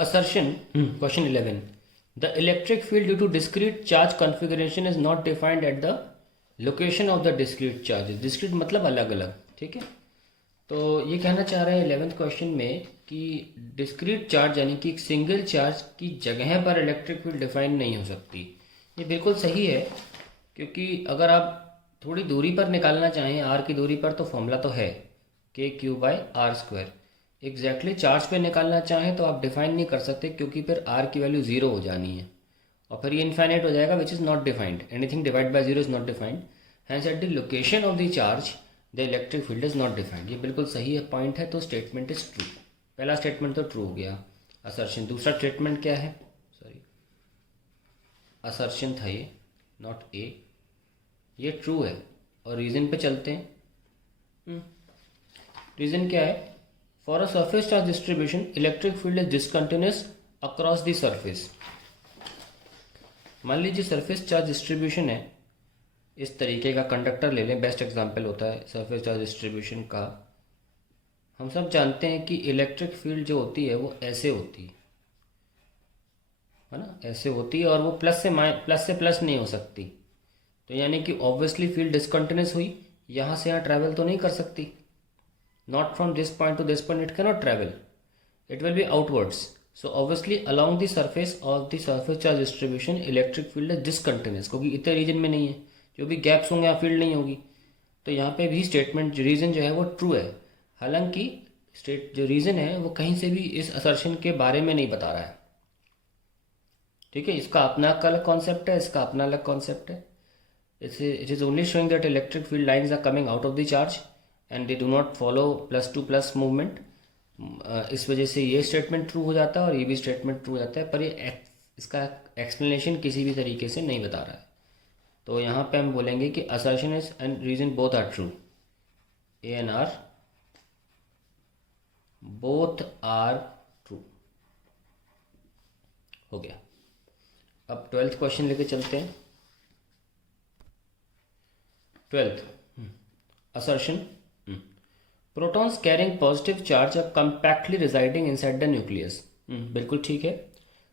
Assertion, question 11. The electric field due to discrete charge configuration is not defined at the location of the discrete charges. Discrete मतलब अलग अलग, ठीक है। तो ये कहना चाह रहे हैं 11th क्वेश्चन में कि डिस्क्रीट चार्ज यानी कि एक सिंगल चार्ज की जगह पर इलेक्ट्रिक फील्ड डिफाइन नहीं हो सकती। ये बिल्कुल सही है, क्योंकि अगर आप थोड़ी दूरी पर निकालना चाहें, आर की दूरी पर, तो फॉर्मूला तो है KQ/R²। एग्जैक्टली चार्ज पे निकालना चाहें तो आप डिफाइन नहीं कर सकते, क्योंकि फिर आर की वैल्यू ज़ीरो हो जानी है और फिर ये इनफाइनाइट हो जाएगा, which is not defined. Anything divide by zero is not defined. Hence at the location of the charge the electric field is not defined. ये बिल्कुल सही है, पॉइंट है, तो स्टेटमेंट इज ट्रू। पहला स्टेटमेंट तो ट्रू हो गया, असर्शन। दूसरा स्टेटमेंट क्या है? सॉरी, असर्शन था ये, नॉट ए। ये ट्रू है और रीज़न पे चलते हैं। रीज़न क्या है? For a surface charge distribution electric field is discontinuous across the surface. मान लीजिए सरफेस चार्ज डिस्ट्रीब्यूशन है, इस तरीके का कंडक्टर ले लें, बेस्ट एग्जांपल होता है सरफेस चार्ज डिस्ट्रीब्यूशन का। हम सब जानते हैं कि इलेक्ट्रिक फील्ड जो होती है वो ऐसे होती है ना, ऐसे होती है, और वो प्लस से प्लस नहीं हो सकती। तो यानी कि ऑब्वियसली फील्ड डिसकंटिन्यूस हुई, यहाँ से यहाँ ट्रैवल तो नहीं कर सकती। Not from this point two this point it cannot travel, it will be outwards. So obviously along the surface of the surface charge distribution electric field is discontinuous, क्योंकि इतने रीजन में नहीं है, जो भी गैप्स होंगे यहाँ फील्ड नहीं होगी। तो यहाँ पे भी स्टेटमेंट रीजन जो है वो ट्रू है, हालांकि जो रीजन है वो कहीं से भी इस असर्शन के बारे में नहीं बता रहा है। ठीक है, इसका अपना अलग कॉन्सेप्ट है, इसका अपना अलग कॉन्सेप्ट है। It is only showing that electric field lines are coming out of the charge and they do not follow plus to plus movement. इस वजह से ये स्टेटमेंट ट्रू हो जाता है और ये भी स्टेटमेंट ट्रू हो जाता है, पर ये इसका एक्सप्लेनेशन किसी भी तरीके से नहीं बता रहा है। तो यहाँ पे हम बोलेंगे कि assertion is and reason both are true, A and R both are true. हो गया। अब 12th क्वेश्चन लेके चलते हैं। 12th assertion, protons carrying positive charge are compactly residing inside the nucleus. बिल्कुल ठीक है,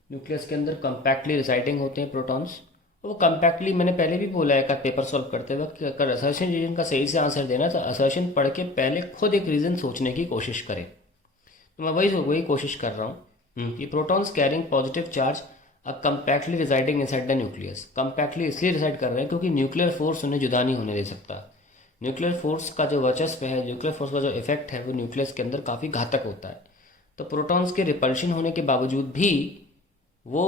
न्यूक्लियस के अंदर कम्पैक्टली रिजाइडिंग होते हैं प्रोटॉन्स। वो कम्पैक्टली, मैंने पहले भी बोला है का पेपर सॉल्व करते वक्त, अगर असर्शन रीजन का सही से आंसर देना तो असर्शन पढ़ के पहले खुद एक रीजन सोचने की कोशिश करें। तो मैं वही कोशिश कर रहा हूँ कि protons carrying positive charge are compactly residing inside the nucleus. Compactly इसलिए रिजाइड कर रहे हैं क्योंकि न्यूक्लियर फोर्स उन्हें जुदा नहीं होने दे सकता। न्यूक्लियर फोर्स का जो वर्चस्व है, न्यूक्लियर फोर्स का जो इफेक्ट है, वो न्यूक्लियस के अंदर काफ़ी घातक होता है। तो प्रोटॉन्स के रिपल्शन होने के बावजूद भी, वो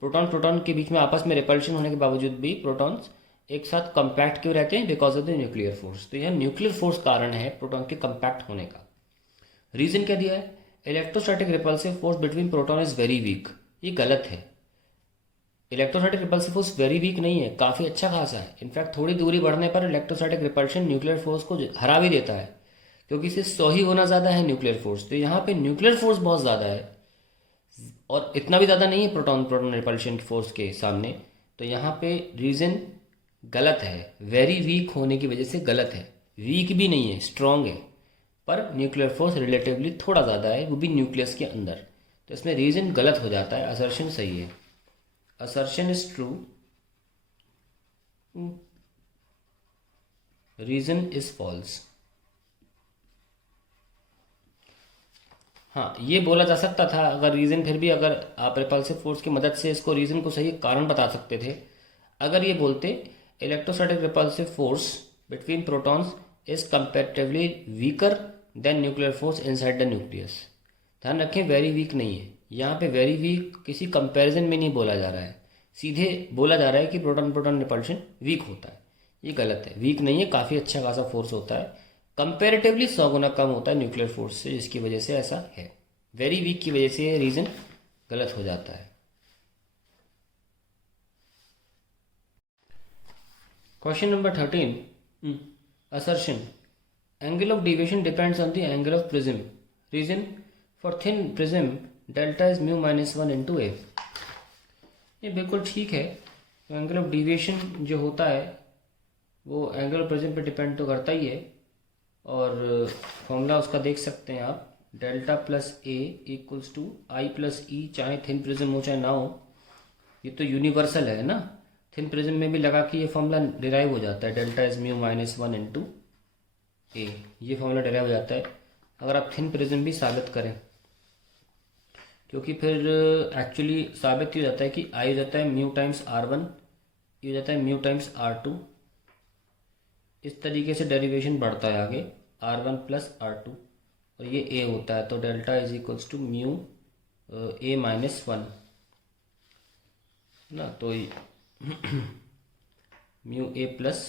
प्रोटॉन के बीच में आपस में रिपल्शन होने के बावजूद भी प्रोटॉन्स एक साथ कंपैक्ट क्यों रहते हैं? Because of the nuclear force. तो यह न्यूक्लियर फोर्स कारण है प्रोटॉन के कंपैक्ट होने का। रीजन क्या दिया है? Electrostatic repulsive force between proton is very weak. ये गलत है। Electrostatic repulsive force very weak नहीं है, काफ़ी अच्छा खासा है। इनफैक्ट थोड़ी दूरी बढ़ने पर इलेक्ट्रोस्टैटिक रिपल्शन न्यूक्लियर फोर्स को हरा भी देता है, क्योंकि इसे 100 ही होना ज़्यादा है न्यूक्लियर फोर्स। तो यहाँ पे न्यूक्लियर फोर्स बहुत ज़्यादा है और इतना भी ज़्यादा नहीं है प्रोटॉन रिपल्शन फोर्स के सामने। तो यहाँ पे रीज़न गलत है, वेरी वीक होने की वजह से गलत है। वीक भी नहीं है, स्ट्रॉन्ग है, पर न्यूक्लियर फोर्स रिलेटिवली थोड़ा ज़्यादा है, वो भी न्यूक्लियस के अंदर। तो इसमें रीज़न गलत हो जाता है, असर्शन सही है। Assertion is true, reason is false। हाँ, ये बोला जा सकता था अगर रीज़न, फिर भी अगर आप रिपल्सिव फोर्स की मदद से इसको रीज़न को सही कारण बता सकते थे। अगर ये बोलते electrostatic repulsive force between protons is comparatively weaker then nuclear force inside the nucleus. ध्यान रखें, वेरी वीक नहीं है यहाँ पे। वेरी वीक किसी कंपैरिजन में नहीं बोला जा रहा है, सीधे बोला जा रहा है कि प्रोटॉन प्रोटॉन रिपल्शन वीक होता है। ये गलत है, वीक नहीं है, काफ़ी अच्छा खासा फोर्स होता है। कंपैरेटिवली 100 गुना कम होता है न्यूक्लियर फोर्स से, जिसकी वजह से ऐसा है। वेरी वीक की वजह से रीज़न गलत हो जाता है। Question number 13 assertion, angle of deviation depends on the angle of prism. Reason, for thin prism delta is μ-1 into A. ये बिल्कुल ठीक है। तो एंगल ऑफ डिविएशन जो होता है वो एंगल ऑफ प्रिज्म पे डिपेंड तो करता ही है, और फॉर्मूला उसका देख सकते हैं आप। Delta plus A equals to I plus E, चाहे थिन प्रिज्म हो चाहे ना हो, ये तो यूनिवर्सल है ना। थिन प्रिज्म में भी लगा कि ये फॉर्मूला डिराइव हो जाता है, delta is mu minus one into A, ये फॉर्मूला डिराइव हो जाता है अगर आप थिन प्रिज्म भी साबित करें, क्योंकि फिर एक्चुअली साबित ही हो जाता है कि आई हो जाता है म्यू टाइम्स आर वन, ये हो जाता है म्यू टाइम्स आर टू। इस तरीके से डेरिवेशन बढ़ता है आगे, R one plus R two, और ये ए होता है, तो delta is equals to mu A minus one ना, तो mu A plus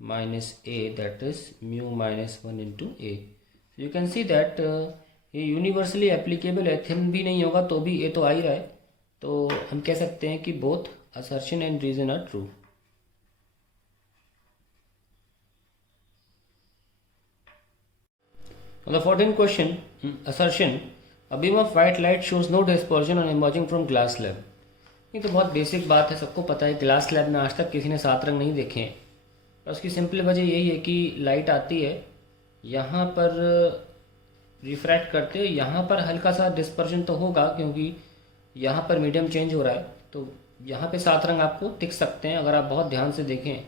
minus A, that is mu minus one into A. You can see that ये यूनिवर्सली एप्लीकेबल है, thin भी नहीं होगा तो भी ए तो आ ही रहा है, तो हम कह सकते हैं कि both assertion and reason are true. On the 14th question, assertion, a beam of white light shows no dispersion on emerging from glass slab। ये तो बहुत बेसिक बात है, सबको पता है ग्लास स्लैब में आज तक किसी ने 7 रंग नहीं देखे हैं। और उसकी सिंपल वजह यही है कि लाइट आती है, यहाँ पर रिफ्रैक्ट करते हैं, यहाँ पर हल्का सा डिस्पर्शन तो होगा क्योंकि यहाँ पर मीडियम चेंज हो रहा है, तो यहाँ पे 7 रंग आपको दिख सकते हैं अगर आप बहुत ध्यान से देखें।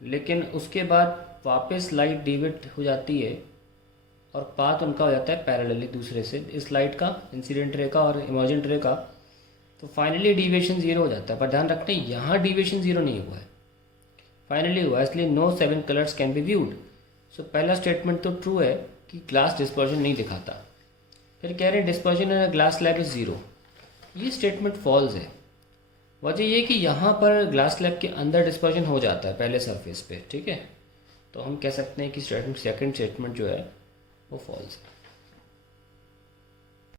लेकिन उसके बाद वापस लाइट डिविट हो जाती है और पाथ उनका हो जाता है पैरेलली दूसरे से, इस लाइट का, इंसिडेंट रे का और इमर्जेंट रे का, तो फाइनली डिविएशन 0 हो जाता है। पर ध्यान रखते हैं यहाँ डिविएशन 0 नहीं हुआ है, फाइनली हुआ है, इसलिए no 7 colours can be viewed. So पहला स्टेटमेंट तो ट्रू है कि ग्लास डिस्पर्जन नहीं दिखाता। फिर कह रहे हैं dispersion in glass slab is 0, ये स्टेटमेंट फॉल्स है। वजह ये कि यहाँ पर ग्लास स्लैब के अंदर डिस्पर्जन हो जाता है पहले सरफेस पे, ठीक है, तो हम कह सकते हैं कि स्टेटमेंट सेकंड स्टेटमेंट जो है वो फॉल्स है।